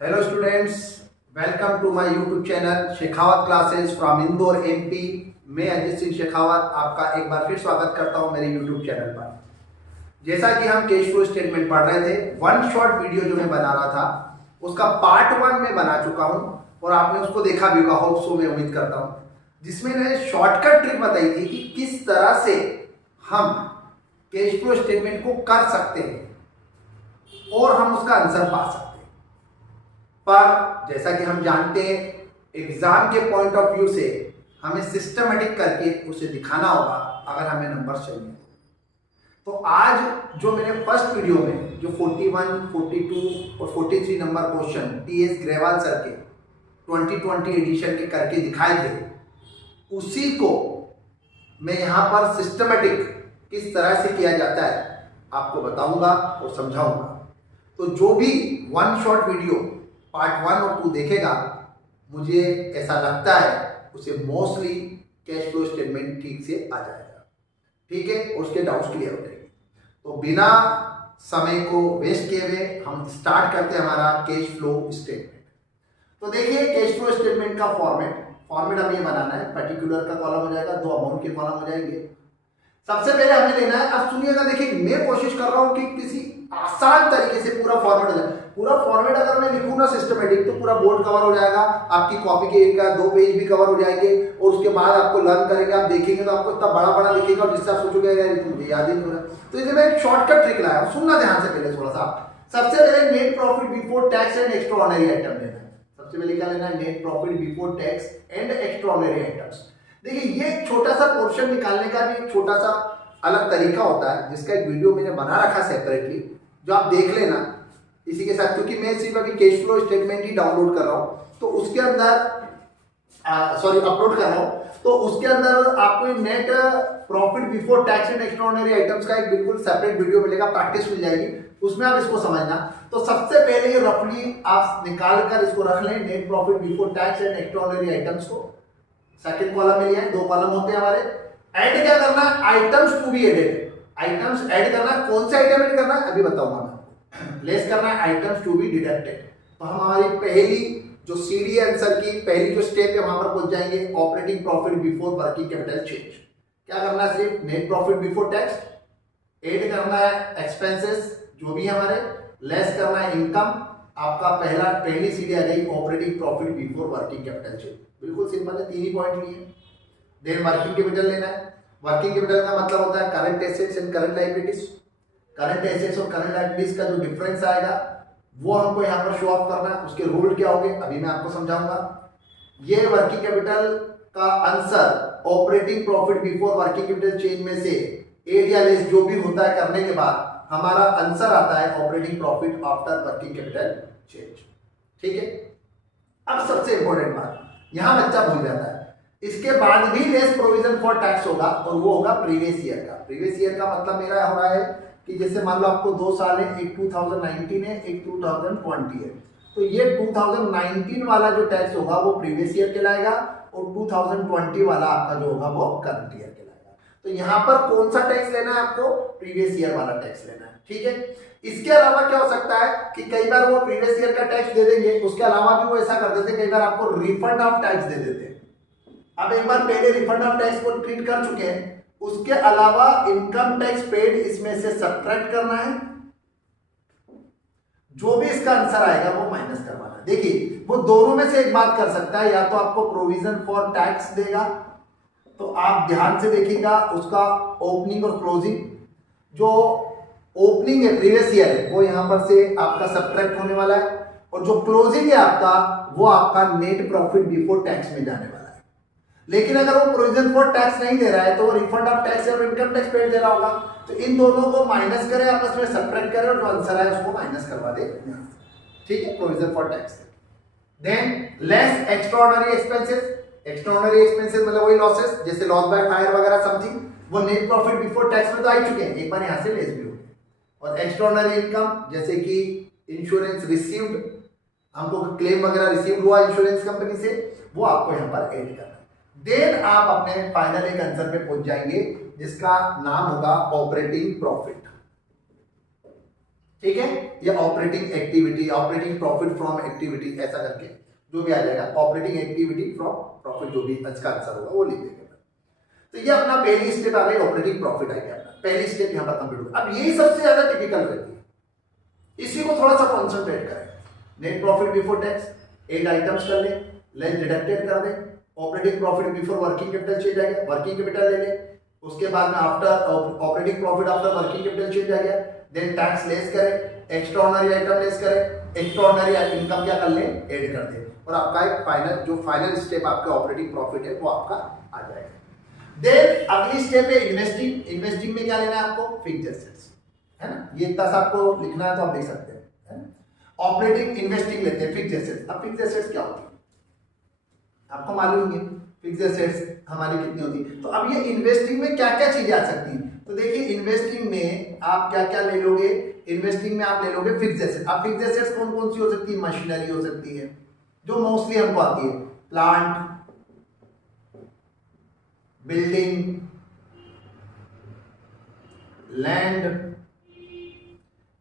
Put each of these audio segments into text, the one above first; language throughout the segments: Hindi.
Hello students, welcome to my YouTube channel Shekhawat classes from Indore MP. मैं अजीत सिंह शेखावत आपका एक बार फिर स्वागत करता हूं मेरे YouTube चैनल पर। जैसा कि हम कैश फ्लो स्टेटमेंट पढ़ रहे थे, वन शॉट वीडियो जो मैं बना रहा था उसका पार्ट 1 में बना चुका हूं और आपने उसको देखा भी होगा, होप सो मैं उम्मीद करता हूं, जिसमें मैंने शॉर्टकट ट्रिक बताई थी कि किस तरह से हम कैश फ्लो स्टेटमेंट को कर सकते हैं और हम उसका आंसर पा सकते हैं। पर जैसा कि हम जानते हैं, एग्जाम के पॉइंट ऑफ व्यू से हमें सिस्टमेटिक करके उसे दिखाना होगा अगर हमें नंबर चाहिए। तो आज जो मैंने फर्स्ट वीडियो में जो 41, 42 और 43 number question TS Grewal sir के 2020 एडिशन के करके दिखाए थे, उसी को मैं यहां पर सिस्टमेटिक किस तरह से किया जाता है आपको बताऊंगा और समझाऊंगा। तो जो भी वन शॉट वीडियो पार्ट 1 और 2 देखेगा, मुझे ऐसा लगता है उसे मोस्टली कैश फ्लो स्टेटमेंट ठीक से आ जाएगा, ठीक है, उसके डाउट्स क्लियर हो जाएंगे। तो बिना समय को वेस्ट किए हुए हम स्टार्ट करते हैं हमारा कैश फ्लो स्टेटमेंट। तो देखिए, कैश फ्लो स्टेटमेंट का फॉर्मेट हमें बनाना है। पर्टिकुलर का कॉलम हो जाएगा, दो अमाउंट के कॉलम हो जाएंगे। सबसे पहले हमें लेना है, अब सुनिएगा, देखिए मैं कोशिश कर रहा हूं कि किसी आसान तरीके से पूरा फॉर्मेट हो जाए। पूरा फॉर्मेट अगर मैं लिखूं ना सिस्टमेटिक, तो पूरा बोर्ड कवर हो जाएगा, आपकी कॉपी के एक या दो पेज भी कवर हो जाएंगे और उसके बाद आपको लर्न करेंगे, आप देखेंगे तो आपको इतना बड़ा बड़ा दिखेगा और जिससे आप सोचोगे यार मुझे याद ही नहीं हो रहा। तो इसलिए मैं एक शॉर्टकट ट्रिक लाया हूं, सुनना ध्यान से पहले थोड़ा सा। सबसे पहले net profit before tax and extraordinary item लेना है। सबसे पहले क्या लेना है? Net profit before tax and extraordinary items. देखिए, ये छोटा सा पोर्शन निकालने का भी एक छोटा सा अलग तरीका होता है, जिसका एक वीडियो मैंने बना रखा सेपरेटली, जो आप देख लेना इसी के साथ, क्योंकि मैं सिर्फ अभी कैश फ्लो स्टेटमेंट ही डाउनलोड कर रहा हूं, तो उसके अंदर अपलोड कर रहा हूं, तो उसके अंदर आपको net profit before tax and extraordinary items का एक बिल्कुल सेपरेट वीडियो मिलेगा, प्रैक्टिस मिल जाएगी, उसमें आप इसको समझना। तो सबसे पहले ये रफली आप निकाल कर इसको रख लें, net profit before tax and extraordinary items को सेकंड कॉलम में लिया है। दो कॉलम होते हैं हमारे। ऐड क्या करना है? Items to be added. Items add करना है। कौन से आइटम ऐड करना है अभी बताऊंगा मैं। लेस करना है आइटम्स टू बी डिडक्टेड। तो हम हमारी पहली जो सीडी आंसर की पहली जो स्टेप है वहां पर पहुंच जाएंगे, operating profit before working capital change. क्या करना है? सिर्फ net profit before tax, add करना है एक्सपेंसेस जो भी हमारे, लेस करना है इनकम। आपका पहली सीडी आ गई operating profit before working capital change. बिल्कुल सिंपल है, तीन ही पॉइंट लिए। देन वर्किंग कैपिटल लेना है। वर्किंग कैपिटल का मतलब होता है current assets and current liabilities. Current assets और करंट लायबिलिटीज का जो डिफरेंस आएगा वो हमको यहाँ पर शो ऑफ करना है। उसके रूल क्या होंगे अभी मैं आपको समझाऊंगा। ये वर्किंग कैपिटल का answer operating profit before working capital change में से एड या लेस जो भी होता है करने के बाद हमारा आंसर आता है operating profit after working capital change, ठीक है। अब सबसे इंपॉर्टेंट बात, यहां बच्चा भूल जाता है, इसके बाद भी लेस प्रोविजन फॉर टैक्स होगा और वो होगा प्रीवियस ईयर का। प्रीवियस ईयर का मतलब मेरा हो रहा है कि जैसे मान लो आपको 2 साल है, एक 2019 है, एक 2020 है, तो ये 2019 वाला जो टैक्स होगा वो प्रीवियस ईयर कहलाएगा और 2020 वाला आपका जो होगा वो करंट ईयर कहलाएगा। तो यहाँ पर कौन सा टैक्स लेना है आपको? प्रीवियस ईयर वाला टैक्स लेना है, ठीक है। इसके अलावा क्या हो सकता है कि कई बार वो प्रीवियस ईयर का टैक्स दे देंगे, उसके अलावा भी वो ऐसा कर देते, कई बार आपको रिफंड ऑफ टैक्स दे देते। अब एक बार पहले रिफंड ऑफ टैक्स को ट्रीट कर चुके हैं, उसके अलावा इनकम टैक्स पेड इसमें से सब्ट्रैक्ट करना है, जो भी इसका आंसर आएगा वो माइनस करवाना है। देखिए, वो दोनों में से एक बात कर सकता है, या तो आपको प्रोविजन फॉर टैक्स देगा, तो आप ध्यान से देखिएगा उसका ओपनिंग और क्लोजिंग। जो ओपनिंग है प्रीवियस ईयर है वो यहां पर से आपका सब्ट्रैक्ट होने वाला है, और जो क्लोजिंग है आपका वो आपका नेट प्रॉफिट बिफोर टैक्स में जाने वाला है। लेकिन अगर वो प्रोविजन फॉर टैक्स नहीं दे रहा है तो वो रिफंड ऑफ टैक्स और इनकम टैक्स पेड दे रहा होगा, तो इन दोनों को माइनस करें, आपस में सब्ट्रैक्ट करें और जो आंसर है उसको माइनस करवा दे, ठीक है, provision for tax. Than less extraordinary expenses. Extraordinary expenses मतलब वही लॉसेस, जैसे लॉस बाय फायर वगैरह समथिंग, वो नेट प्रॉफिट बिफोर टैक्स में तो आ ही चुके हैं, एक बार यहां से लेस भी हो गए। और एक्स्ट्राऑर्डिनरी इनकम जैसे कि इंश्योरेंस रिसीव्ड, हमको क्लेम वगैरह रिसीव हुआ इंश्योरेंस कंपनी से, वो आपको यहां पर ऐड करना है। देन आप अपने फाइनल एक आंसर पे पहुंच जाएंगे जिसका नाम होगा ऑपरेटिंग प्रॉफिट। ठीक है, ये operating activity, operating profit from activity, ऐसा करके जो भी आ जाएगा, ऑपरेटिंग एक्टिविटी फ्रॉम प्रॉफिट, जो भी इसका आंसर होगा वो लिख देंगे। तो ये अपना पहली स्टेप आ गई, ऑपरेटिंग प्रॉफिट आ गया अपना, पहली स्टेप यहां पर कंप्लीट होगा। अब यही सबसे ज्यादा टिपिकल रहती है, इसी को थोड़ा सा कॉन्सेंट्रेट करें। Net profit before tax 8 items कर ले, लेस डिडक्टेड कर दे, operating profit before working capital change आ गया, वर्किंग कैपिटल ले ले, उसके बाद में after operating profit after working capital change आ गया, देन टैक्स लेस करें, एक्स्ट्राऑर्डिनरी आइटम लेस करें, एक्स्ट्राऑर्डिनरी इनकम क्या कर ले, ऐड कर दे, और आपका एक फाइनल जो फाइनल स्टेप आपका ऑपरेटिंग प्रॉफिट है वो आपका आ जाएगा। देन अगली स्टेप है इन्वेस्टिंग। इन्वेस्टिंग में क्या लेना है आपको, फिक्स्ड एसेट्स, है ना, ये इतना सा आपको लिखना है तो आप लिख सकते हैं, है ना। ऑपरेटिंग इन्वेस्टिंग लेते हैं फिक्स्ड एसेट्स। अब फिक्स्ड एसेट्स क्या होती है आपको मालूम है, फिक्स्ड एसेट्स हमारी कितनी होती है। तो अब ये इन्वेस्टिंग में क्या क्या चीजें आ सकती हैं, तो देखिए इन्वेस्टिंग में आप क्या क्या ले लोगे, इन्वेस्टिंग में आप ले लोगे फिक्स्ड एसेट्स। अब फिक्स्ड एसेट्स कौन कौन सी हो सकती है, मशीनरी हो सकती है जो मोस्टली हमको आती है, प्लांट, बिल्डिंग, लैंड,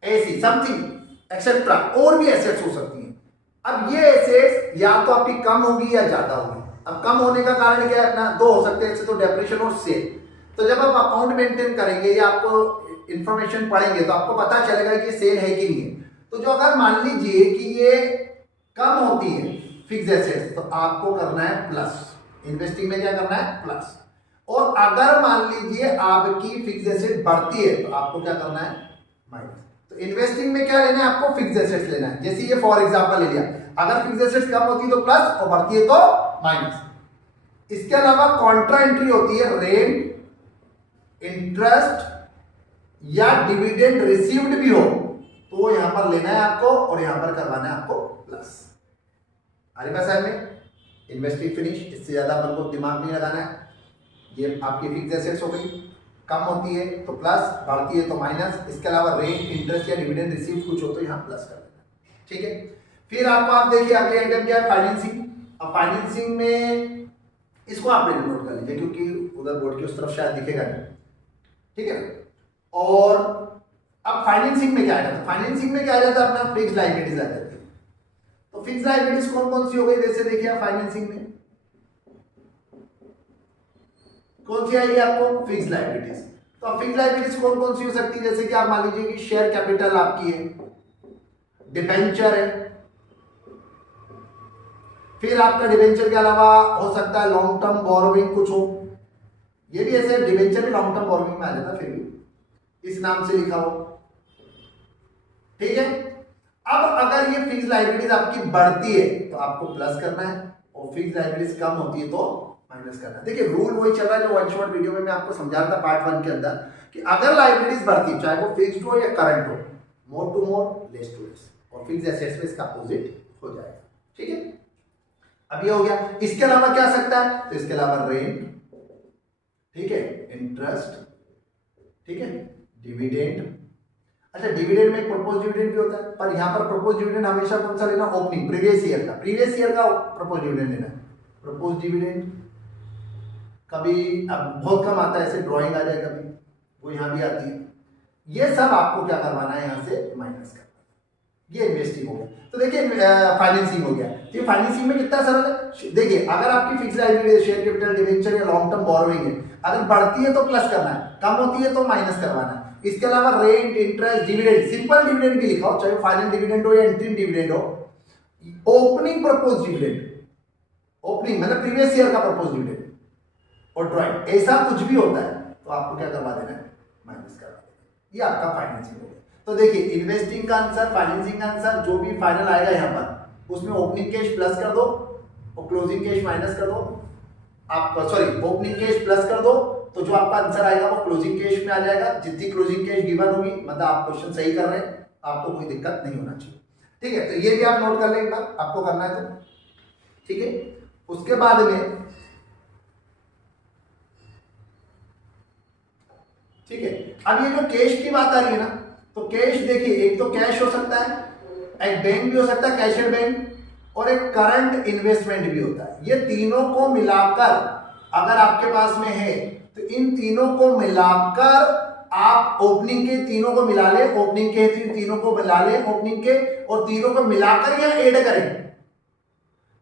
ऐसी समथिंग एक्सेट्रा, और भी एसेट्स हो सकती हैं। अब ये एसेट्स या तो आपकी कम होगी या ज्यादा होगी। अब कम होने का कारण क्या है अपना, दो हो सकते हैं, जैसे तो डेप्रिसिएशन और सेल। तो जब आप अकाउंट मेंटेन करेंगे या आपको इंफॉर्मेशन पढ़ेंगे तो आपको पता चलेगा कि सेल है कि नहीं है। तो जो अगर मान लीजिए कि ये कम होती है फिक्स्ड एसेट्स तो आपको करना है प्लस, इन्वेस्टिंग में क्या करना है प्लस। और अगर मान लीजिए आपकी फिक्स्ड एसेट बढ़ती है तो आपको क्या करना है माइनस। तो इन्वेस्टिंग में क्या लेना है आपको, फिक्स्ड एसेट्स लेना है। जैसे ये फॉर एग्जांपल ले लिया, अगर फिक्स्ड एसेट्स कम होती है तो प्लस और बढ़ती है तो माइनस। इसके अलावा कॉन्ट्रा एंट्री होती है, रेंट, इंटरेस्ट या डिविडेंड रिसीव्ड भी हो तो यहां पर लेना है आपको और यहां पर करवाना है आपको प्लस। हमारे पास है में इन्वेस्टिंग फिनिश, इससे ज्यादा अपन को दिमाग नहीं लगाना है। ये आपकी फिक्स्ड एसेट्स हो गई, कम होती है तो प्लस, बढ़ती है तो माइनस। इसके अलावा रेंट, इंटरेस्ट या डिविडेंड रिसीव कुछ हो तो यहाँ प्लस कर देना, ठीक है। फिर आपको आप देखिए अगले आइटम क्या है, फाइनेंसिंग। अब फाइनेंसिंग में इसको आप नोट कर लीजिए क्योंकि उधर बोर्ड की उस तरफ शायद दिखेगा नहीं, ठीक है। और अब फाइनेंसिंग में क्या है, फाइनेंसिंग में क्या आ जाता है अपना, फिक्स्ड लायबिलिटीज आ जाती है। तो फिक्स्ड लायबिलिटीज कौन कौन सी हो गई, जैसे देखिए आप फाइनेंसिंग में कौन सी आएगी आपको, फिक्स्ड लायबिलिटीज। तो अब फिक्स्ड लायबिलिटीज कौन कौन सी हो सकती है, जैसे कि आप मान लीजिए कि शेयर कैपिटल आपकी है, डिबेंचर है, फिर आपका डिबेंचर के अलावा हो सकता है लॉन्ग टर्म बोरोइंग कुछ हो, ये भी ऐसे डिबेंचर भी लॉन्ग टर्म बोरोइंग में आ जाता, फिर भी इस नाम से लिखा हो, ठीक है। अब अगर ये फिक्स्ड लायबिलिटीज आपकी बढ़ती है तो आपको प्लस करना है और फिक्स्ड लायबिलिटीज कम होती है तो माइनस करना है। देखिए रूल वही चल रहा है जो वन शॉट वीडियो में मैं आपको समझा रहा था पार्ट 1 के अंदर, कि अगर लायबिलिटीज बढ़ती है चाहे वो फिक्स्ड हो या करंट हो, more to more less to less, और फिक्स्ड एसेट्स में इसका अपोजिट हो जाएगा, ठीक है। अब ये हो गया। इसके अलावा क्या सकता है, तो इसके अलावा रेंट, ठीक है, इंटरेस्ट, ठीक है, डिविडेंड। अच्छा डिविडेंड में प्रपोज डिविडेंड भी होता है, पर यहां पर प्रपोज डिविडेंड हमेशा कौन सा लेना, ओपनिंग प्रीवियस ईयर का, प्रीवियस ईयर का प्रपोज डिविडेंड लेना है। प्रपोज डिविडेंड कभी अब बहुत कम आता है, ऐसे ड्राइंग आ जाए कभी, वो यहां भी आती है। ये सब आपको क्या करवाना है, यहां से माइनस करना। ये इन्वेस्टिंग हो गया। तो देखिए फाइनेंसिंग हो गया। तो फाइनेंसिंग में कितना सरल है, देखिए अगर आपकी fixed liability, share capital, debenture या लॉन्ग टर्म बोरोइंग है, अगर बढ़ती है तो प्लस करना है, कम होती है तो माइनस करवाना है। इसके अलावा rent, interest, dividend, simple dividend भी लिखा हो, चाहे फाइनल डिविडेंड हो या इंटरिम डिविडेंड हो, ओपनिंग प्रपोज डिविडेंड, ओपनिंग मतलब प्रीवियस ईयर का प्रपोज डिविडेंड और ड्राइंग, ऐसा कुछ भी होता है तो आपको क्या करवा देना है, माइनस करवा देना। ये आपका फाइनेंसिंग हो गया। तो देखिए इन्वेस्टिंग का आंसर, फाइनेंसिंग का आंसर जो भी फाइनल आएगा यहां पर, उसमें ओपनिंग कैश प्लस कर दो और क्लोजिंग कैश माइनस कर दो। आप सॉरी ओपनिंग कैश प्लस कर दो तो जो आपका आंसर आएगा वो क्लोजिंग कैश में आ जाएगा। जितनी क्लोजिंग कैश गिवन होगी मतलब आप क्वेश्चन सही कर रहे हैं, आपको कोई दिक्कत नहीं होना चाहिए, ठीक है। तो ये भी आप नोट कर लें एक बार, आपको करना है तो, ठीक है। उसके बाद में ठीक है, अब ये जो कैश की बात आ रही है ना, तो कैश देखिए एक तो कैश हो सकता है, एक बैंक भी हो सकता है, कैश एंड बैंक, और एक करंट इन्वेस्टमेंट भी होता है। ये तीनों को मिलाकर अगर आपके पास में है तो इन तीनों को मिलाकर आप ओपनिंग के तीनों को मिला ले, ओपनिंग के तीनों को मिला ले, ओपनिंग के और तीनों को मिलाकर या ऐड करें,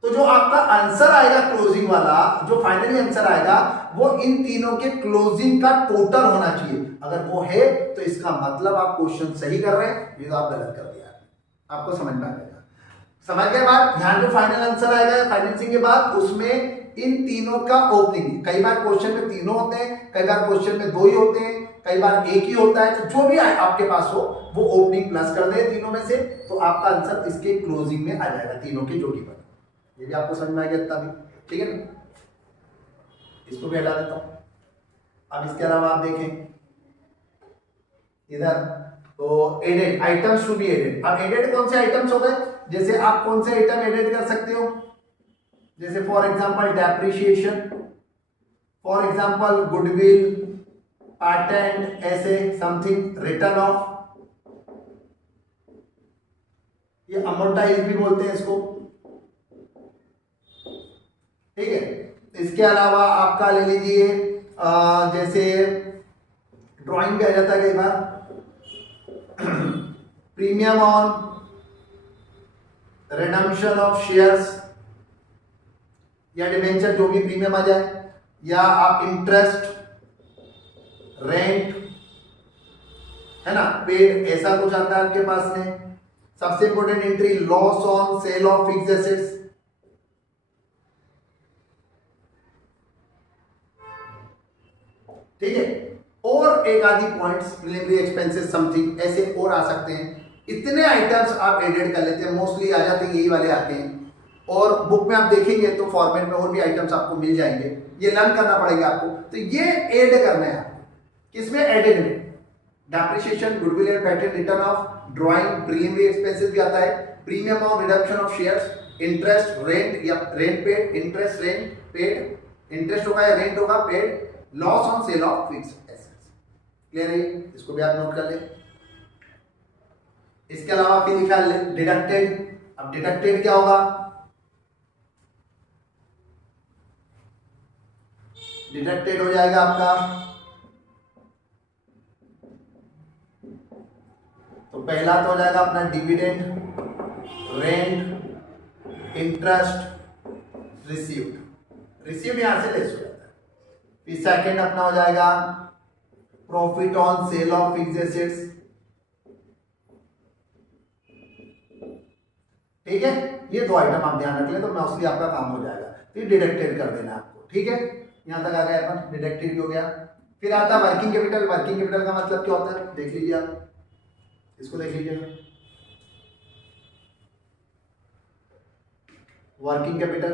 तो जो आपका आंसर आएगा क्लोजिंग वाला, जो फाइनली आंसर आएगा वो इन तीनों के क्लोजिंग का टोटल होना चाहिए। अगर वो है तो इसका मतलब आप क्वेश्चन सही कर रहे हैं, ये तो आप गलत कर दिया। आपको समझ में आ जाएगा। समझ गए बात? यहां जो फाइनल आंसर आएगा फाइनेंसिंग के बाद, उसमें इन तीनों का ओपनिंग, कई बार क्वेश्चन में तीनों होते हैं, कई बार क्वेश्चन में दो ही होते हैं, कई बार एक ही होता है, तो जो भी आपके पास हो वो ओपनिंग प्लस कर दे तीनों में से, तो आपका आंसर इसके क्लोजिंग में आ जाएगा, तीनों की जोड़ी पर। ये भी आपको समझ में आ गया इतना भी, ठीक है ना? इसको भी हटा देता हूं। अब इसके अलावा आप देखें इधर, तो added items to be added. अब एडेड कौन से आइटम्स हो गए? जैसे आप कौन से आइटम एडेड कर सकते हो? जैसे for example depreciation, for example goodwill, patent, ऐसे समथिंग, रिटर्न ऑफ, ये अमोर्टाइज भी बोलते हैं इसको, ठीक है। इसके अलावा आपका ले लीजिए जैसे ड्राइंग भी आ जाता है कई बार, premium on redemption of shares या डिबेंचर, जो भी प्रीमियम आ जाए, या आप इंटरेस्ट, रेंट, है ना, पेड, ऐसा कुछ आता है आपके पास में। सबसे important entry loss on sale of fixed assets, ठीक है। और एक आधी पॉइंट्स, प्रिलिमिनरी एक्सपेंसेस समथिंग, ऐसे और आ सकते हैं। इतने आइटम्स आप एडेड कर लेते हैं, मोस्टली आ जाते हैं, यही वाले आते हैं। और बुक में आप देखेंगे तो फॉर्मेट में और भी आइटम्स आपको मिल जाएंगे, ये लर्न करना पड़ेगा आपको। तो ये ऐड करना है आपको, किसमें? एडेड में। Depreciation, goodwill and patent, return of, drawing, preliminary expenses भी आता है, premium on redemption of shares, interest, rent या rent paid, interest, rent paid, interest होगा या रेंट होगा paid, loss on sale of fixed assets. Clear है? इसको भी आप नोट कर ले। इसके अलावा फिर लिखा डिडक्टेड। अब डिडक्टेड क्या होगा? डिडक्टेड हो जाएगा आपका, तो पहला तो हो जाएगा अपना dividend, rent, interest, received. Received यहां से लेस हो जाता है। फिर सेकंड अपना हो जाएगा profit on sale of fixed assets, ठीक है। ये दो आइटम आप ध्यान रख ले तो मोस्टली आपका काम हो जाएगा। फिर डिडक्टेड कर देना आपको, ठीक है। यहां तक आ गया अपन, डिडक्टेड भी हो गया। फिर आता है वर्किंग कैपिटल। वर्किंग कैपिटल का मतलब क्या होता है? देख लीजिए आप, इसको देख लीजिएगा। वर्किंग कैपिटल,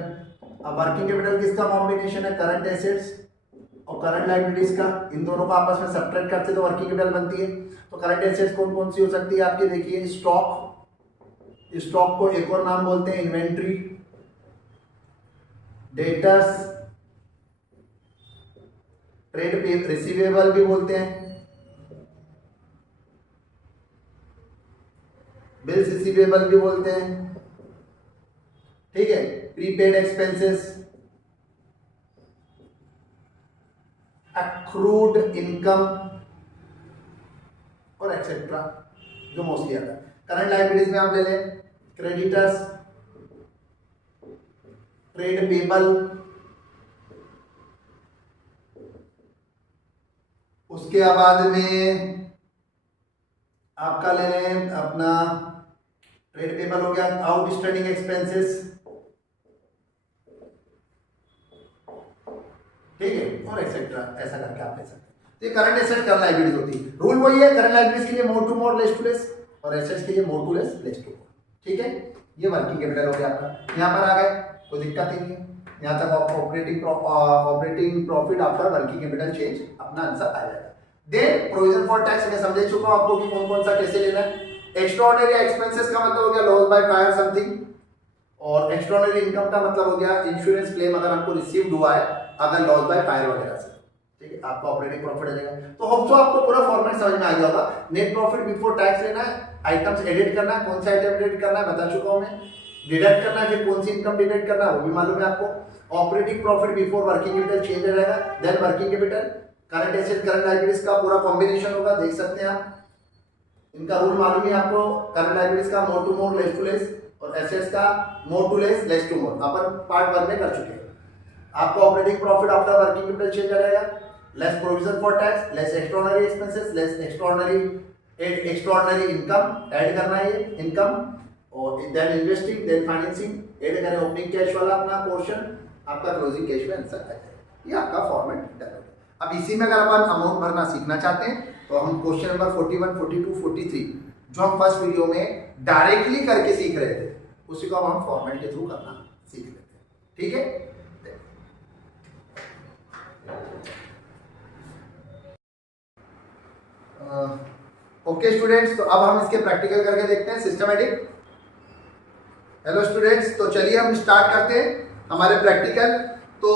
अब वर्किंग कैपिटल किसका कॉम्बिनेशन है? करंट एसेट्स और करंट लायबिलिटीज का। इन दोनों को आपस में सब्ट्रैक्ट करते तो वर्किंग कैपिटल बनती है। तो करंट एसेट्स कौन कौन सी हो सकती है आपकी? देखिए स्टॉक, स्टॉक को एक और नाम बोलते हैं इन्वेंट्री, डेटर्स, ट्रेड रिसीवेबल भी बोलते हैं, बिल्स रिसीवेबल भी बोलते हैं, ठीक है। प्रीपेड एक्सपेंसेस, एक्रूड इनकम और एक्सेट्रा, जो मोस्टली आता है। करंट लायबिलिटीज में आप ले लें क्रेडिटर्स, ट्रेड पेबल, उसके बाद में आपका ले लें अपना ट्रेड पेबल हो गया, आउटस्टैंडिंग एक्सपेंसेस, ठीक है, और एक्सेट्रा, ऐसा करके आप ले सकते हैं। तो ये करंट एसेट करंट लायबिलिटीज होती है। रूल वही है, करंट लायबिलिटीज के लिए more to more, less to less, और एसेट्स के लिए more to less, less to more, ठीक है। ये वर्किंग कैपिटल हो गया आपका। यहाँ पर आ गए, कोई दिक्कत ही नहीं है। यहाँ तक operating profit after working capital change, अपना आंसर आ जाएगा। देन प्रोविजन फॉर टैक्स मैं समझा चुका हूं आपको कि कौन कौन सा कैसे लेना है। एक्स्ट्राऑर्डिनरी एक्सपेंसेस का मतलब हो गया लॉस बाय फायर समथिंग, और एक्स्ट्राऑर्डिनरी इनकम का मतलब हो गया इंश्योरेंस क्लेम अगर हमको रिसीव्ड हुआ है अगर लॉस बाय फायर वगैरह से, ठीक है। आपका ऑपरेटिंग प्रॉफिट आ जाएगा। तो होप सो आपको पूरा फॉर्मेट समझ में आ गया होगा। नेट प्रॉफिट बिफोर टैक्स लेना है, आइटम्स एडिट करना है, कौन सा आइटम एडिट करना है बता चुका हूं मैं, डिडक्ट करना है, फिर कौन सी इनकम डिडक्ट करना है वो भी मालूम है आपको। Operating profit before working capital change हो जाएगा, then working capital, current asset current liabilities का पूरा कॉम्बिनेशन होगा, देख सकते हैं आप। इनका रूल मालूम है आपको, करंट लायबिलिटीज का more to more less to less और एसेट्स का more to less to more, अपन पार्ट 1 में कर चुके हैं। आपको operating profit after working capital change आ जाएगा, less provision for tax, less extraordinary expenses, less extraordinary income add करना है, ये इनकम, और then investing, then financing add करें, ओपनिंग कैश वाला अपना पोर्शन, आपका क्लोजिंग कैश में आंसर आ जाएगा। ये आपका फॉर्मेट डन है। अब इसी में अगर अपन अमाउंट भरना सीखना चाहते हैं तो हम क्वेश्चन नंबर 41, 42, 43 जो हम फर्स्ट वीडियो में डायरेक्टली करके सीख रहे थे, उसी को अब हम फॉर्मेट के थ्रू करना सीख लेते हैं। ठीक है, ओके स्टूडेंट्स, तो अब हम इसके प्रैक्टिकल करके देखते हैं, सिस्टमैटिक। हेलो स्टूडेंट्स, तो चलिए हम स्टार्ट करते हैं हमारे प्रैक्टिकल। तो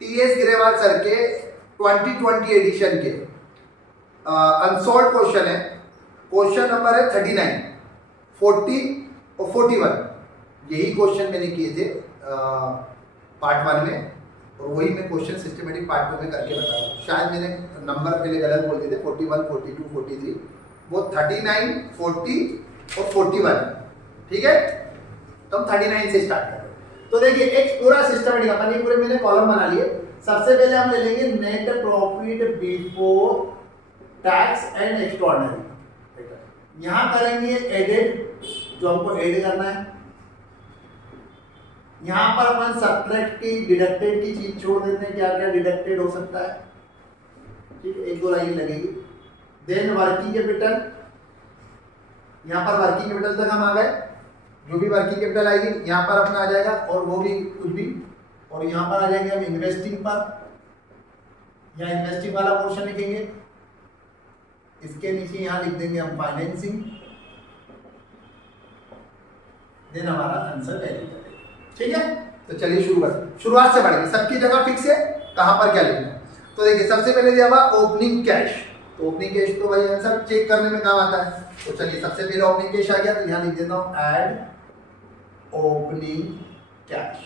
टीएस ग्रेवाल सर के 2020 एडिशन के अनसॉल्व क्वेश्चन है, क्वेश्चन नंबर है 39, 40 और 41। यही क्वेश्चन मैंने किए थे पार्ट 1 में, और वही मैं क्वेश्चन सिस्टमेटिक पार्ट 2 में करके बता रहा हूँ। शायद मैंने नंबर पहले गलत बोल दिए थे, 41, 42, 43, वो 39, 40 और 41। ठीक है, तो हम 39 से स्टार्ट करें। तो देखिए एक पूरा सिस्टमेटिक, अपन ये पूरे मैंने कॉलम बना लिए। सबसे पहले हम ले लेंगे net profit before tax and extraordinary. यहां करेंगे एडेड, जो हमको ऐड करना है। यहां पर अपन सब्ट्रैक्ट की, डिडक्टेड की चीज छोड़ देते हैं, क्या क्या डिडक्टेड हो सकता है। ठीक है, एक दो लाइन लगेगी। देन वर्किंग कैपिटल, यहां पर वर्किंग कैपिटल तक हम आ गए। जो भी वर्किंग कैपिटल आएगी यहाँ पर अपना आ जाएगा, और वो भी कुछ भी, और यहाँ पर आ जाएंगे हम इन्वेस्टिंग पर, यहाँ इन्वेस्टिंग वाला पोर्शन लिखेंगे। इसके नीचे यहाँ लिख देंगे हम फाइनेंसिंग, देन हमारा आंसर वैल्यू करेगा। ठीक है, तो चलिए शुरुआत से बढ़ेंगे, सबकी जगह फिक्स है कहाँ पर क्या लिखना है। तो देखिए सबसे पहले दिया हुआ ओपनिंग कैश, तो ओपनिंग कैश तो भाई आंसर चेक करने में काम आता है। तो चलिए सबसे पहले ओपनिंग कैश आ गया, तो यहाँ लिख देता हूँ ऐड ओपनिंग कैश।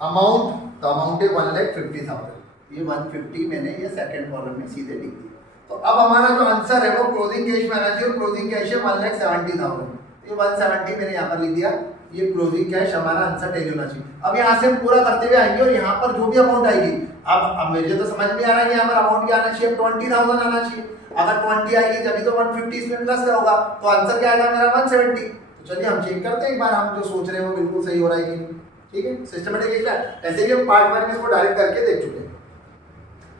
अमाउंट, तो अमाउंट है 1,50,000, ये 150 मैंने ये सेकंड कॉलम में सीधे लिख दिया। तो अब हमारा जो आंसर है वो क्लोजिंग कैश में आना चाहिए, और क्लोजिंग कैश है 1,70,000, ये 170 मैंने यहाँ पर लिख दिया। ये क्लोजिंग कैश हमारा आंसर टेली होना चाहिए। अब यहाँ से हम पूरा करते हुए आएंगे, और यहाँ पर जो भी अमाउंट आएगी, अब मुझे तो समझ में आ रहा है यहाँ पर अमाउंट क्या आना चाहिए, 20,000 आना चाहिए। अगर 20 आएगी तभी तो 150 इसमें प्लस होगा, तो आंसर क्या आएगा मेरा 170। तो चलिए हम चेक करते हैं एक बार, हम जो सोच रहे हैं वो बिल्कुल सही हो रहा है कि नहीं। ठीक है, सिस्टमेटिक लिखना है, ऐसे भी हम पार्ट 1 में इसको डायरेक्ट करके देख चुके हैं।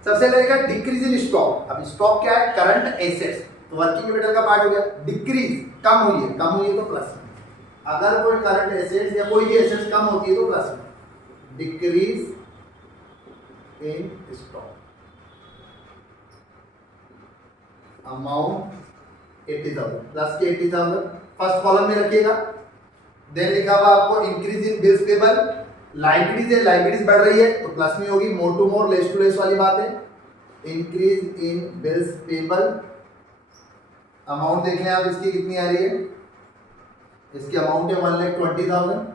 सबसे पहले लिखा डिक्रीज इन स्टॉक। अब स्टॉक क्या है, करंट एसेट्स, तो वर्किंग कैपिटल का पार्ट हो गया। डिक्रीज, कम हुई है तो प्लस में। अगर कोई करंट एसेट्स या कोई भी एसेट्स कम होती है तो प्लस में, decrease in stock, amount 80,000, plus के 80,000 फर्स्ट कॉलम में रखिएगा। देन लिखा हुआ आपको increase in bills payable, liabilities है, लायबिलिटीज बढ़ रही है तो प्लस में होगी, more to more less to less वाली बात है। Increase in bills payable, amount देख लें आप इसकी कितनी आ रही है, इसकी अमाउंट है 1,20,000।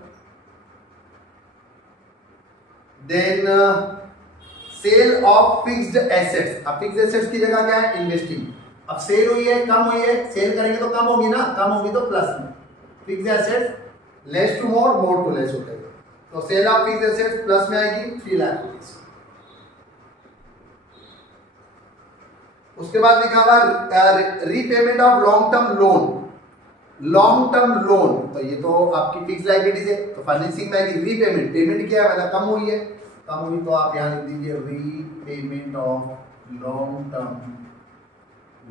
Then sale of fixed assets, अब फिक्स्ड एसेट्स की जगह क्या है, इन्वेस्टिंग। अब सेल हुई है, कम हुई है, सेल करेंगे तो कम होगी ना, कम होगी तो प्लस में। Fixed assets less to more, more to less होता है, तो sale of fixed assets plus में आएगी 3 लाख रुपीस। उसके बाद लिखा हुआ repayment of long term loan, long term loan, तो ये तो आपकी फिक्स लायबिलिटीज है, तो फाइनेंसिंग में आएगी रीपेमेंट। पेमेंट क्या है, मतलब कम हुई है, कम हुई तो आप यहाँ लिख दीजिए repayment of long term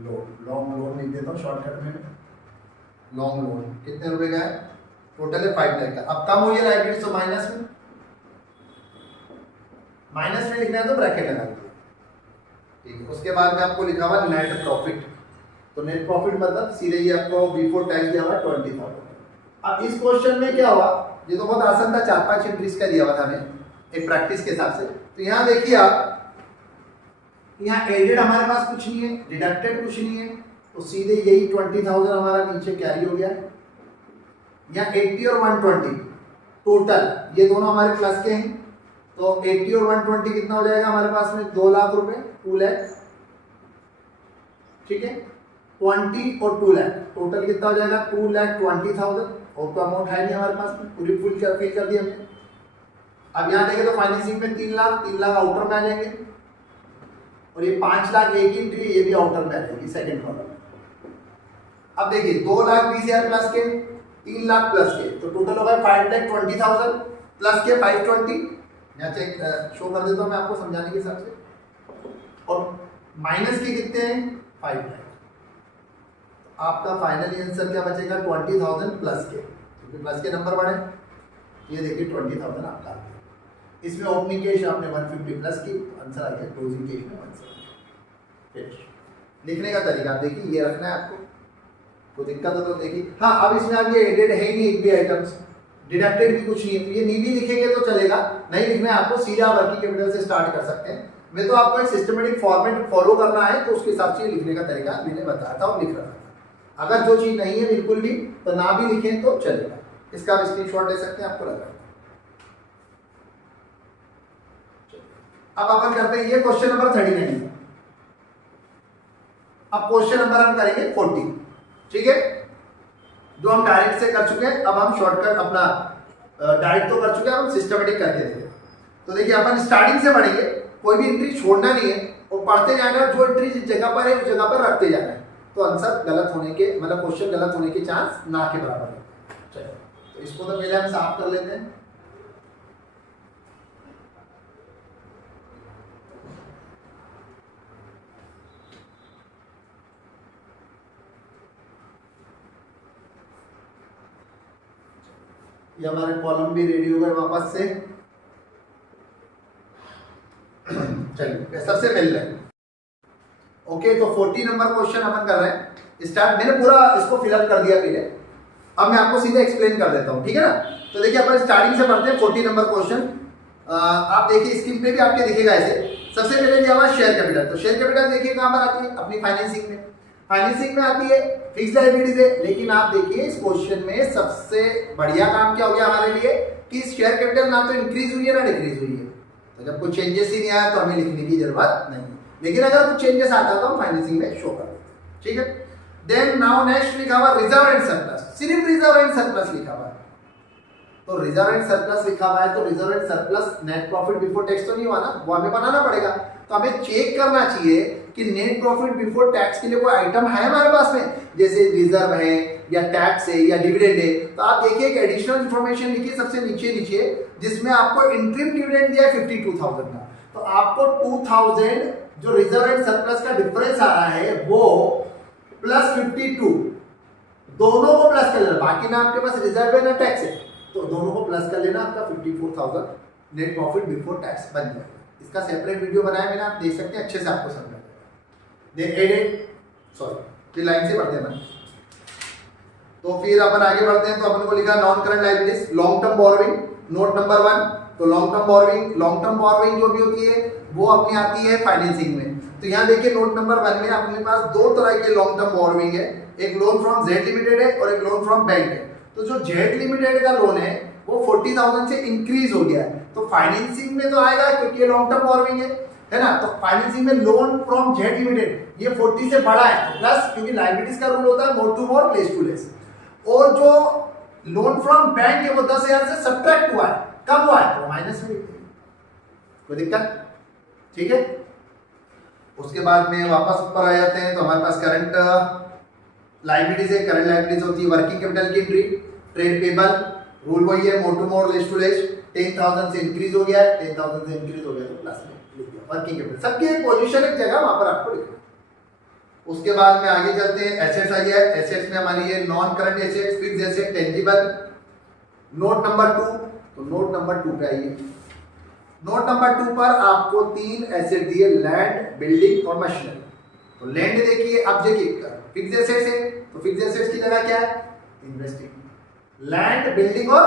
loan. Long loan लिख देता हूँ शॉर्टकट में, लॉन्ग लोन कितने रुपए का है, टोटल है 5 लाख का। अब कम हुई है लायबिलिटीज तो माइनस में, माइनस में लिखना है तो ब्रैकेट लगा दीजिए। ठीक है, उसके बाद में आपको लिखा हुआ नेट प्रॉफिट, तो नेट प्रॉफिट मतलब सीधे ही आपको बिफोर टैक्स दिया हुआ 20,000। अब इस क्वेश्चन में क्या हुआ, ये तो बहुत आसान था, 4-5 एंट्रीज का दिया हुआ था हमें एक प्रैक्टिस के हिसाब से। तो यहाँ देखिए आप, यहाँ एडेड हमारे पास कुछ नहीं है, डिडक्टेड कुछ नहीं है, तो सीधे यही 20,000 हमारा नीचे कैरी हो गया। यहाँ 80 और 120 टोटल, ये दोनों हमारे प्लस के हैं, तो 80 और 120 कितना हो जाएगा हमारे पास में? 2 लाख रुपए, 2 लाख, ठीक है। 20 और 2 लाख टोटल कितना हो जाएगा? 2,20,000। और तो अमाउंट है नहीं हमारे पास में, पूरी फुल फिल कर दी हमने। अब यहाँ देखें तो फाइनेंसिंग में 3 लाख, 3 लाख आउटर में आ जाएंगे, और ये 5 लाख एक ही एंट्री, ये भी आउटर में आ जाएगी सेकंड कॉलम। अब देखिए 2,20,000 प्लस के 3 लाख प्लस के, तो टोटल होगा 5,20,000 प्लस के 520। यहाँ चेक शो कर देता हूँ मैं आपको समझाने के हिसाब से। और माइनस के कितने हैं? 5 लाख। आपका फाइनल आंसर क्या बचेगा? 20,000 प्लस के, क्योंकि प्लस के नंबर बढ़े। ये देखिए 20,000 आपका आ गया। इसमें ओपनिंग कैश आपने 150 प्लस की, आंसर आ गया। क्लोजिंग कैश में 170। लिखने का तरीका आप देखिए, ये रखना है आपको, कोई दिक्कत हो तो देखिए। हाँ, अब इसमें अब ये एडेड है ही नहीं एक भी आइटम्स, डिडक्टेड भी कुछ नहीं है, तो ये नहीं भी लिखेंगे तो चलेगा, नहीं लिखना है आपको, सीधा वर्किंग कैपिटल से स्टार्ट कर सकते हैं। मैं तो आपको एक सिस्टमेटिक फॉर्मेट फॉलो करना है, तो उसके हिसाब से लिखने का तरीका मैंने बताया था और लिख रहा था। अगर जो चीज नहीं है बिल्कुल भी, तो ना भी लिखें तो चलेगा। इसका आप स्क्रीनशॉट ले सकते हैं, आपको लग रहा है। अब अपन करते हैं ये क्वेश्चन नंबर 39। अब क्वेश्चन नंबर हम करेंगे 40, ठीक है, जो हम डायरेक्ट से कर चुके हैं। अब हम शॉर्टकट अपना डायरेक्ट तो कर चुके हैं, हम सिस्टमेटिक करके देंगे। तो देखिए अपन स्टार्टिंग से पढ़ेंगे, कोई भी एंट्री छोड़ना नहीं है, और पढ़ते जाना, जो एंट्री जिस जगह पर है उस जगह पर रखते जाना है। तो आंसर गलत होने के, मतलब क्वेश्चन गलत होने के चांस ना के बराबर है। चलो, तो इसको तो पहले हम साफ कर लेते हैं। ये हमारे कॉलम भी रेडी हो गए वापस से। चलिए सबसे पहले ओके, तो 40 नंबर क्वेश्चन अपन कर रहे हैं स्टार्ट। मैंने पूरा इसको फिलअप कर दिया पहले, अब मैं आपको सीधे एक्सप्लेन कर देता हूँ, ठीक है ना। तो देखिए अपन स्टार्टिंग से पढ़ते हैं 40 नंबर क्वेश्चन। आप देखिए स्क्रीन पे भी आपके दिखेगा ऐसे। सबसे पहले दिया हुआ शेयर कैपिटल, तो शेयर कैपिटल देखिए कहाँ पर आती है? अपनी फाइनेंसिंग में। फाइनेंसिंग में आती है, फिक्स्ड लायबिलिटीज है। लेकिन आप देखिए इस क्वेश्चन में सबसे बढ़िया काम क्या हो गया हमारे लिए कि शेयर कैपिटल ना तो इंक्रीज हुई है ना डिक्रीज हुई है। तो जब कुछ चेंजेस ही नहीं आया तो हमें लिखने की जरूरत नहीं। लेकिन अगर कुछ चेंजेस आता है तो हम फाइनेंसिंग में शो कर देते हैं, ठीक है। देन नाउ नेक्स्ट लिखा हुआ रिजर्व एंड सरप्लस, सिर्फ रिजर्व एंड सरप्लस लिखा हुआ है। तो रिजर्व एंड सरप्लस लिखा हुआ है, तो reserve and surplus net profit before tax तो नहीं हुआ ना, वो हमें बनाना पड़ेगा। तो हमें चेक करना चाहिए कि नेट प्रॉफिट बिफोर टैक्स के लिए कोई आइटम है हमारे पास में, जैसे रिजर्व है या टैक्स है या डिविडेंड है। तो आप देखिए एक एडिशनल इंफॉर्मेशन लिखिए सबसे नीचे जिसमें आपको इंटरिम डिविडेंड दिया है 52,000 का। तो आपको 2,000 जो रिजर्व एंड सरप्लस का डिफरेंस आ रहा है वो प्लस 52, दोनों को प्लस कर लेना। बाकी ना आपके पास रिजर्व है ना टैक्स है, तो दोनों को प्लस कर लेना, आपका 54,000 नेट प्रॉफिट बिफोर टैक्स बन जाएगा। इसका सेपरेट वीडियो बनाया मैंने, आप देख सकते हैं, अच्छे से आपको समझ फिर लाइन से पढ़ते हैं। तो फिर अपन आगे बढ़ते हैं। तो अपन को लिखा non current liabilities, long term borrowing, note number 1। तो लॉन्ग टर्म बोरोइंग जो भी होती है वो अपनी आती है फाइनेंसिंग में। तो यहाँ देखिए नोट नंबर 1 में अपने पास दो तरह के लॉन्ग टर्म बोरोइंग है, एक लोन फ्रॉम जेड लिमिटेड है और एक लोन फ्रॉम बैंक है। तो जो जेड लिमिटेड का लोन है वो 40,000 से इंक्रीज हो गया है, तो फाइनेंसिंग में तो आएगा क्योंकि ये लॉन्ग टर्म बोरोइंग है ना। तो फाइनेंसिंग में लोन फ्रॉम जेड लिमिटेड ये 40 से बड़ा है, प्लस क्योंकि लायबिलिटीज का रूल होता है more to more less to less. और जो लोन फ्रॉम बैंक है वो 10,000 से सब्ट्रैक्ट हुआ है, कब हुआ है तो माइनस में, कोई दिक्कत, ठीक है। उसके बाद में वापस ऊपर आ जाते हैं। तो हमारे पास करंट लायबिलिटीज है, करंट लायबिलिटीज होती है वर्किंग कैपिटल की एंट्री, ट्रेड पेबल, रूल वही है more to more less to less. 10,000 से इंक्रीज हो गया है, 10,000 से इंक्रीज हो गया तो प्लस में लिख दिया वर्किंग कैपिटल। सबकी एक पोजीशन एक जगह वहां पर आपको लिखना। उसके बाद में आगे चलते हैं, एसेट्स आई है। एसेट्स में हमारी है non current assets, fixed asset, tangible. Note number 2, तो नोट नंबर 2 पे आइए। नोट नंबर 2 पर आपको 3 एसेट दिए, लैंड, बिल्डिंग और मशीनरी। तो लैंड देखिए, अब देखिए फिक्स्ड एसेट्स है तो फिक्स्ड एसेट्स की जगह क्या है इन्वेस्टिंग, लैंड, बिल्डिंग और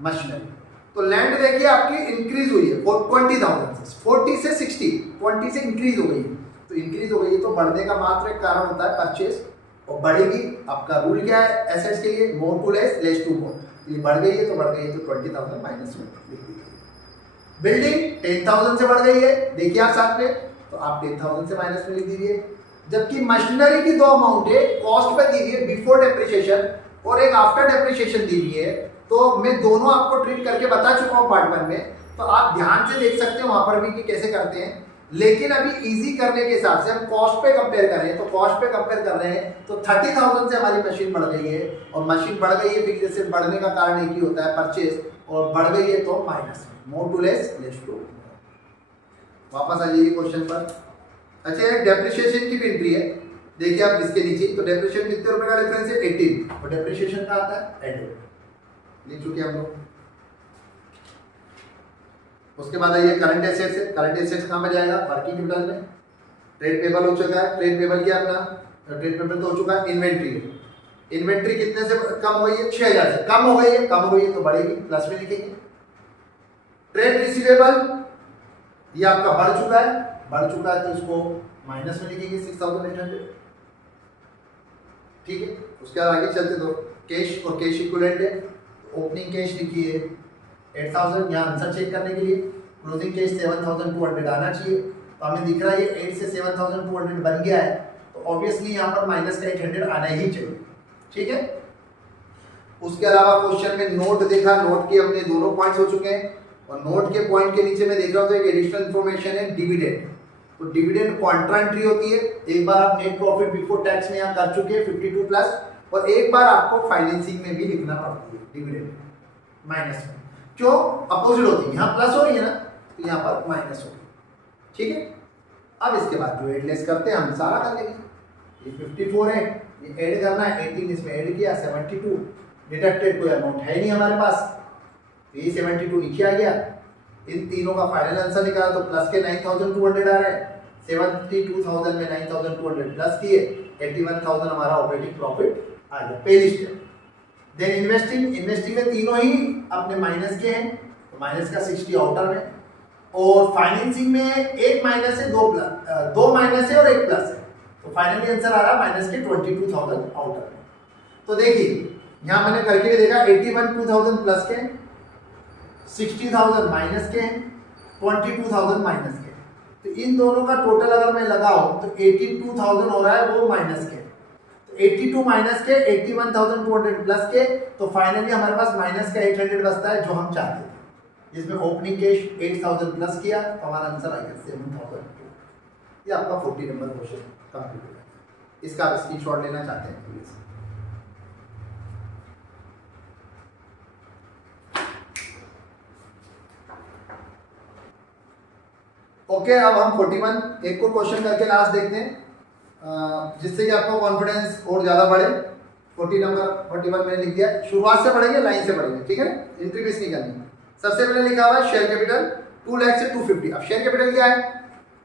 मशीनरी। तो लैंड देखिए आपकी इंक्रीज हुई है 20,000 से 40 से 60, 20 से इंक्रीज हो गई है। तो इंक्रीज हो गई है तो बढ़ने का मात्र एक कारण होता है परचेस, और बढ़ेगी। आपका रूल क्या है एसेट्स के लिए, more to less, less to more. ये बढ़ गई है तो बढ़ गई है, तो 20,000 माइनस में लिख दीजिए। बिल्डिंग 10,000 से बढ़ गई है, देखिए आप साथ में, तो आप 10,000 से माइनस में लिख दीजिए। जबकि मशीनरी की दो अमाउंट है, कॉस्ट पे दी हुई है बिफोर डेप्रिसिएशन और एक आफ्टर डेप्रिसिएशन दी हुई है, तो मैं दोनों आपको ट्रीट करके बता चुका हूँ पार्ट 1 में, तो आप ध्यान से देख सकते हो वहां पर भी कि कैसे करते हैं। लेकिन अभी इजी करने के हिसाब से हम कॉस्ट पे कंपेयर करें, तो कॉस्ट पे कंपेयर कर रहे हैं तो 30,000 से हमारी मशीन बढ़ गई है, और मशीन बढ़ गई है फिक्स एसेट बढ़ने का कारण एक ही होता है परचेज, और बढ़ गई है तो minus, more to less, less to. वापस आ जाइए क्वेश्चन पर। अच्छा, डेप्रिसिएशन की भी एंट्री है, देखिए आप इसके नीचे, तो डेप्रिसिएशन कितने रुपए का डिफरेंस है 18, और डेप्रिसिएशन का आता है 8 लिख चुके हम लोग। उसके बाद आइए करंट एसेट्स है, करंट एसेट्स कहाँ पे जाएगा, वर्किंग कैपिटल में। ट्रेड पेबल हो चुका है, ट्रेड पेबल क्या अपना, ट्रेड पेबल तो हो चुका है। इन्वेंट्री, इन्वेंट्री कितने से कम हो गई है, 6,000 से कम हो गई है, कम हो गई है तो बढ़ेगी, प्लस में लिखेंगे। ट्रेड रिसीवेबल ये आपका बढ़ चुका है, बढ़ चुका है तो इसको माइनस में लिखेंगे 6,800, ठीक है। उसके बाद आगे चलते तो कैश और कैश इक्विवेलेंट है, ओपनिंग कैश लिखिए 8,000, यहाँ आंसर चेक करने के लिए क्लोजिंग कैश 7,200 आना चाहिए, तो हमें दिख रहा है ये 8 से 7,200 बन गया है, तो ऑब्वियसली यहाँ पर माइनस का 800 आना ही चाहिए, ठीक है। उसके अलावा क्वेश्चन में नोट देखा, नोट के अपने दोनों पॉइंट्स हो चुके हैं, और नोट के पॉइंट के नीचे मैं देख रहा हूँ तो एक एडिशनल इन्फॉर्मेशन है डिविडेंड, तो डिविडेंड कॉन्ट्रा एंट्री होती है। एक बार आप नेट प्रॉफिट बिफोर टैक्स में यहाँ कर चुके हैं 52 प्लस, और एक बार आपको फाइनेंसिंग में भी लिखना पड़ती है डिविडेंड माइनस में, क्यों, अपोजिट होती है, यहाँ प्लस हो रही है ना, तो यहाँ पर माइनस हो रही है, ठीक है। अब इसके बाद जो एड लेस करते हैं हम सारा कर लेंगे, ये 54 है, ये ऐड करना है, 18 इसमें ऐड किया, 72 डिडक्टेड, कोई अमाउंट है नहीं हमारे पास, ये 72 नीचे आ गया। इन तीनों का फाइनल आंसर निकाला तो प्लस के 9,200 आ रहे हैं, 72,000 में 9,200 प्लस किए, 81,000 हमारा ऑपरेटिंग प्रॉफिट आ गया, पहली स्टेप। देन इन्वेस्टिंग, इन्वेस्टिंग में तीनों ही अपने माइनस के हैं, तो माइनस का 60 आउटर में, और फाइनेंसिंग में एक माइनस है, दो माइनस है और एक प्लस है, तो फाइनली आंसर आ रहा है माइनस के 22,000 आउटर में। तो देखिए यहाँ मैंने करके भी देखा, 81,000 प्लस के, 60,000 माइनस के, 22,000 माइनस के, तो इन दोनों का टोटल अगर मैं लगाऊं तो 82,000 हो रहा है वो माइनस के, तो 82 माइनस के 81,200 प्लस के, तो फाइनली हमारे पास माइनस का 800 बचता है जो हम चाहते थे, जिसमें ओपनिंग कैश 8,000 प्लस किया तो हमारा आंसर आ गया 7,002। ये आपका 40 नंबर क्वेश्चन कंप्लीट हो गया। इसका आप स्क्रीनशॉट लेना चाहते हैं प्लीज। ओके, अब हम 41 एक को क्वेश्चन करके लास्ट देखते हैं, जिससे कि आपको कॉन्फिडेंस और ज्यादा बढ़े। 40 नंबर 41 मैंने लिख दिया, शुरुआत से पढ़ेंगे, लाइन से पढ़ेंगे, ठीक है ना, एंट्री बेस नहीं करनी। सबसे पहले लिखा हुआ है शेयर कैपिटल 2 लाख से 250। अब शेयर कैपिटल क्या है,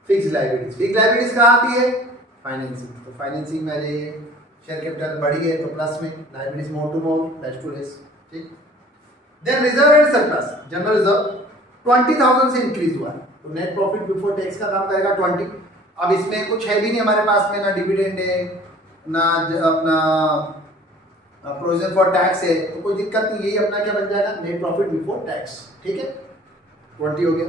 फिक्स लायबिलिटीज, फिक्स लायबिलिटीज कहाँ आती है, फाइनेंसिंग, तो फाइनेंसिंग में जाइए, शेयर कैपिटल बढ़ी है तो प्लस में, liabilities more to more, less to less, ठीक। Then reserve and surplus, general reserve 20,000 से इंक्रीज हुआ, तो नेट प्रॉफिट बिफोर टैक्स का काम करेगा 20। अब इसमें कुछ है भी नहीं हमारे पास में, ना डिविडेंड है ना अपना प्रोविजन फॉर टैक्स है, तो कोई दिक्कत नहीं, यही अपना क्या बन जाएगा, नेट प्रॉफिट बिफोर टैक्स, ठीक है, 20 हो गया।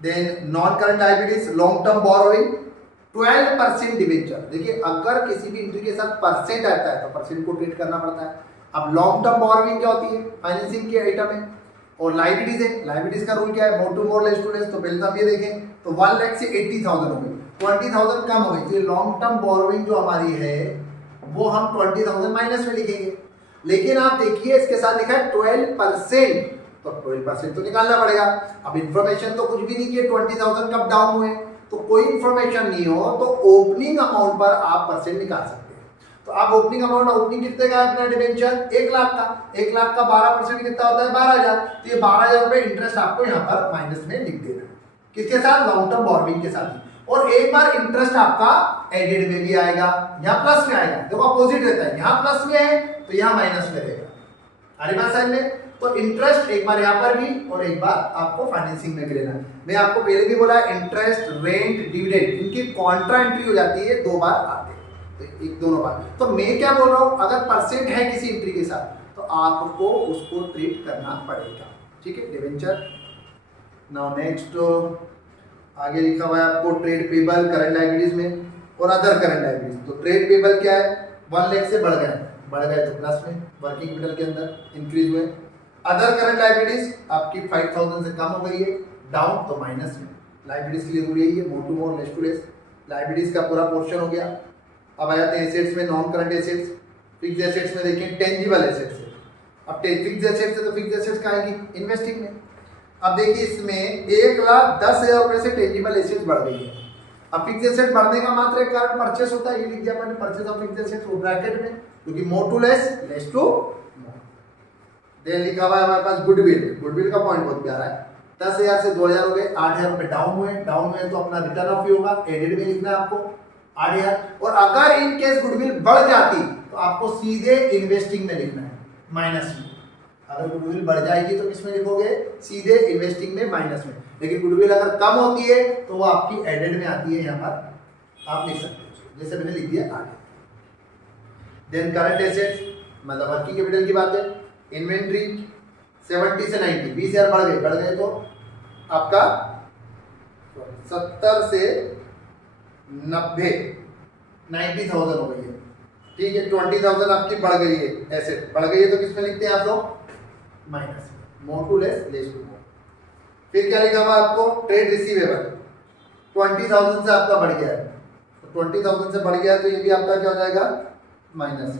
Then non current liabilities, long term borrowing 12% debenture. देखिए अगर किसी भी एंट्री के साथ परसेंट आता है तो परसेंट को ट्रीट करना पड़ता है। अब लॉन्ग टर्म बोरोइंग क्या होती है, फाइनेंसिंग की आइटम है, और लायबिलिटीज है, लायबिलिटीज का रूल क्या है, more to more less to less, तो पहले तो हम ये देखें तो 1 लाख से 80,000 हो गई, 20,000 कम हो गई, तो लॉन्ग टर्म बोरोइंग जो हमारी है वो हम 20,000 माइनस में लिखेंगे। लेकिन आप देखिए इसके साथ लिखा है 12%, तो 12% तो निकालना पड़ेगा। अब इंफॉर्मेशन तो कुछ भी नहीं कि 20,000 कब डाउन हुए, तो कोई इंफॉर्मेशन नहीं हो तो ओपनिंग अमाउंट पर आप परसेंट निकाल सकते हैं। तो आप ओपनिंग अमाउंट, ओपनिंग कितने का है अपना डिबेंचर, 1 लाख का, 1 लाख का 12% कितना होता है 12,000, तो ये 12,000 रुपए इंटरेस्ट आपको यहाँ पर माइनस में लिख देना, किसके साथ, लॉन्ग टर्म बोरोइंग के साथ। और एक बार इंटरेस्ट आपका एडेड में भी आएगा, यहाँ प्लस में आएगा, देखो अपोजिट रहता है, यहाँ प्लस में है तो यहाँ माइनस में रहेगा, अरे बात साइड में। तो इंटरेस्ट एक बार यहाँ पर भी और एक बार आपको फाइनेंसिंग में भी लेना। मैं आपको पहले भी बोला इंटरेस्ट, रेंट, डिविडेंड इनकी कॉन्ट्रा एंट्री हो जाती है, 2 बार आते हैं, तो एक दोनों बार। तो मैं क्या बोल रहा हूँ, अगर परसेंट है किसी एंट्री के साथ तो आपको उसको ट्रीट करना पड़ेगा, ठीक है। डिवेंचर नाउ नेक्स्ट आगे लिखा हुआ है आपको ट्रेड पेबल करंट लायबिलिटीज में और अदर करंट लायबिलिटीज। तो ट्रेड पेबल क्या है, 1 लाख से बढ़ गए तो प्लस में वर्किंग कैपिटल के अंदर इंक्रीज हुए। अदर करंट लायबिलिटीज आपकी 5000 से कम हो गई है, डाउन तो माइनस में। लायबिलिटीज के लिए रूल यही है, more to more less to less. Liabilities का पूरा पोर्शन हो गया। अब आ जाते हैं एसेट्स में, non current assets. Fixed assets में देखिए टेंजिबल एसेट्स है। अब फिक्स्ड एसेट्स है तो फिक्स्ड एसेट्स कहाँ आएगी, इन्वेस्टिंग में। अब देखिए इसमें 1,10,000 रुपए से टेंजिबल एसेट्स बढ़ गई है। अब फिक्स्ड एसेट बढ़ने का मात्र एक कारण परचेस होता है, ये लिख दिया मैंने परचेस ऑफ फिक्स्ड एसेट्स वो ब्रैकेट में, क्योंकि more to less, less to more. Then लिखा हुआ है हमारे पास गुडविल। गुडविल का पॉइंट बहुत प्यारा है। 10,000 से 2,000 हो गए, 8,000 रुपए डाउन हुए तो अपना रिटर्न ऑफ ही होगा, एडेड में लिखना है आपको 8,000। और अगर इन केस गुडविल बढ़ जाती तो आपको सीधे इन्वेस्टिंग में लिखना है, माइनस में। अगर गुडविल बढ़ जाएगी तो किसमें लिखोगे, सीधे इन्वेस्टिंग में, माइनस में। लेकिन गुडविल अगर कम होती है तो वो आपकी एडेड में आती है, यहाँ पर आप लिख सकते हो जैसे मैंने लिख दिया आगे। देन करंट एसेट्स मतलब वर्किंग कैपिटल की बात है। इन्वेंट्री 70 से 90, 20,000 बढ़ गए तो आपका 70 से 90, 90,000 हो गई है, ठीक है। 20,000 आपकी बढ़ गई है, एसेट बढ़ गई है तो किसमें लिखते हैं आप लोग, minus, more to less, less to more. फिर क्या लिखा हुआ आपको, ट्रेड रिसीवेबल 20,000 से आपका बढ़ गया है, तो 20,000 से बढ़ गया है तो ये भी आपका क्या हो जाएगा, माइनस,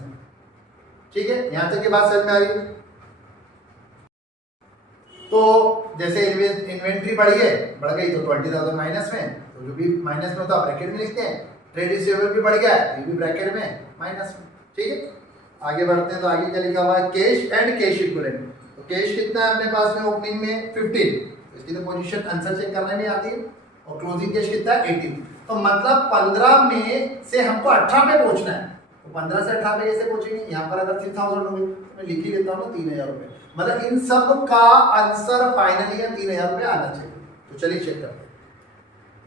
ठीक है। यहां तक की बात समझ में आ रही है। तो जैसे इन्वेंट्री बढ़ गई तो 20,000 माइनस में, तो जो भी माइनस में तो आप ब्रैकेट में लिखते हैं। ट्रेड रिसीवेबल भी बढ़ गया है, ये भी ब्रैकेट में, माइनस में, ठीक है। आगे बढ़ते हैं तो आगे क्या लिखा हुआ है, कैश एंड कैश इक्विवेलेंट। तो कैश कितना है अपने पास में ओपनिंग में 15, इसकी तो पोजीशन आंसर चेक करने में आती है। और क्लोजिंग कैश कितना है 18। तो मतलब 15 में से हमको 18 पे पहुंचना है, तो 15 से 18 पे कैसे पहुंचेंगे। यहाँ पर अगर 3,000 होंगे तो मैं लिख ही लेता हूँ ना 3,000 रुपये। मतलब इन सब का आंसर फाइनली 3,000 रुपये आना चाहिए। तो चलिए चेक करते हैं।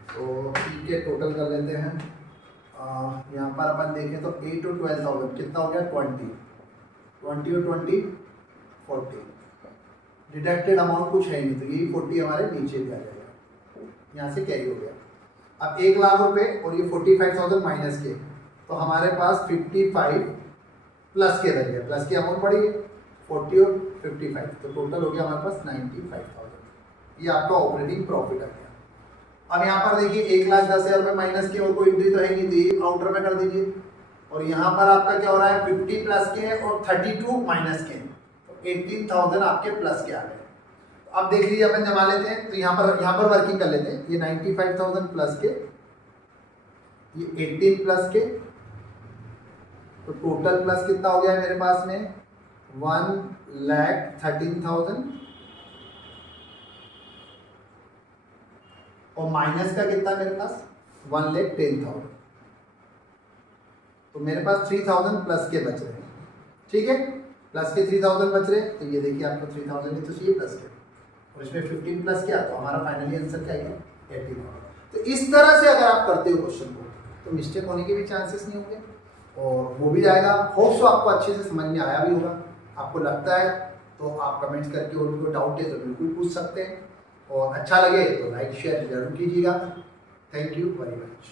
तो ठीक है, टोटल कर लेते हैं। यहाँ पर अपन देखें तो 8 और 12,000 कितना हो गया, 20 और 20 40। डिडक्टेड अमाउंट कुछ है नहीं, तो यही 40 हमारे नीचे भी आ जाएगा, यहाँ से कैरी हो गया। अब 1 लाख रुपए और ये 45,000 माइनस के, तो हमारे पास 55 प्लस के रह गया, प्लस की अमाउंट बढ़ी है 40 और 55, तो टोटल हो गया हमारे पास 95,000। ये आपका ऑपरेटिंग प्रॉफिट आ गया। अब यहाँ पर देखिए 1,10,000 रुपये माइनस के और कोई एंट्री तो है नहीं, तो ये आउटर में कर दीजिए। और यहाँ पर आपका क्या हो रहा है, 50 प्लस के और 32 माइनस के, तो 18,000 आपके प्लस के आ गए। तो अब देख लीजिए अपन जमा लेते हैं, तो यहाँ पर वर्किंग कर लेते हैं। ये 95,000 प्लस के, ये 18 प्लस के, तो टोटल प्लस कितना हो गया है मेरे पास में 1,13,000 और माइनस का कितना मेरे पास 1,10,000। तो मेरे पास 3,000 प्लस के बच रहे हैं, ठीक है। प्लस के 3,000 बच रहे हैं, तो ये देखिए आपको 3,000 ही तो चाहिए प्लस के, और इसमें 15 प्लस क्या, तो हमारा फाइनली आंसर क्या है 18,000। तो इस तरह से अगर आप करते हो क्वेश्चन को तो मिस्टेक होने के भी चांसेस नहीं होंगे और हो भी जाएगा। होप्स आपको अच्छे से समझ में आया भी होगा। आपको लगता है तो आप कमेंट्स करके, और कोई डाउट है तो बिल्कुल पूछ सकते हैं। और अच्छा लगे तो लाइक शेयर जरूर कीजिएगा। Thank you very much.